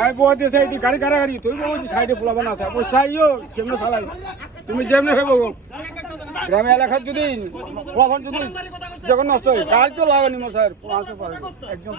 আমি বলতে চাই গাড়ি কারাগারি তুই বলছি সাইডে পোলাবো না থাকে ওই সাইও কেমন চালাই তুমি যেমনি হয়ে বলবো গ্রামে এলাকার যদি কখন যদি যখন নষ্ট হয় গাড়ি তো লাগানি মশাই আসতে পারে একদম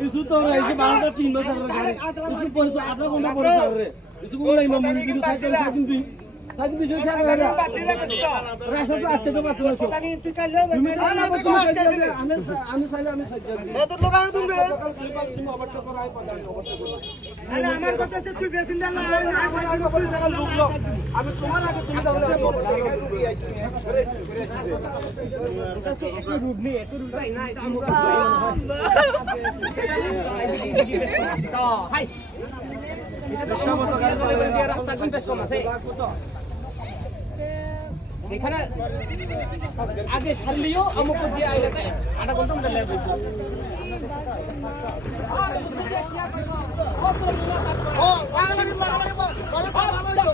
কিছু তো রয়েছে 12টা 3 বছর কিছু পয়সা আধা ঘন্টা পরে রে কিছু বলাই না মুনি কিন্তু সাইকেল সাইকেল তুই সাইকেল তুই যা করে রাস্তা তো আসতে তো পারছো তুমি আমি চাইলে আমি সাইকেল এত লোক আনো তুমি ওভারটেক করাই পারে আরে আমার কথা সে তুই বেশি না না আমি তোমার আগে তুমি দাও এত রুড নেই এত রুড না এটা আমরা তো হাই রাস্তা কোন পেশ কম আছে এখানে আগে সারলিও আমাকে দিয়ে আইলে আধা ঘন্টা মধ্যে লেট হইছে ও লাগা লাগা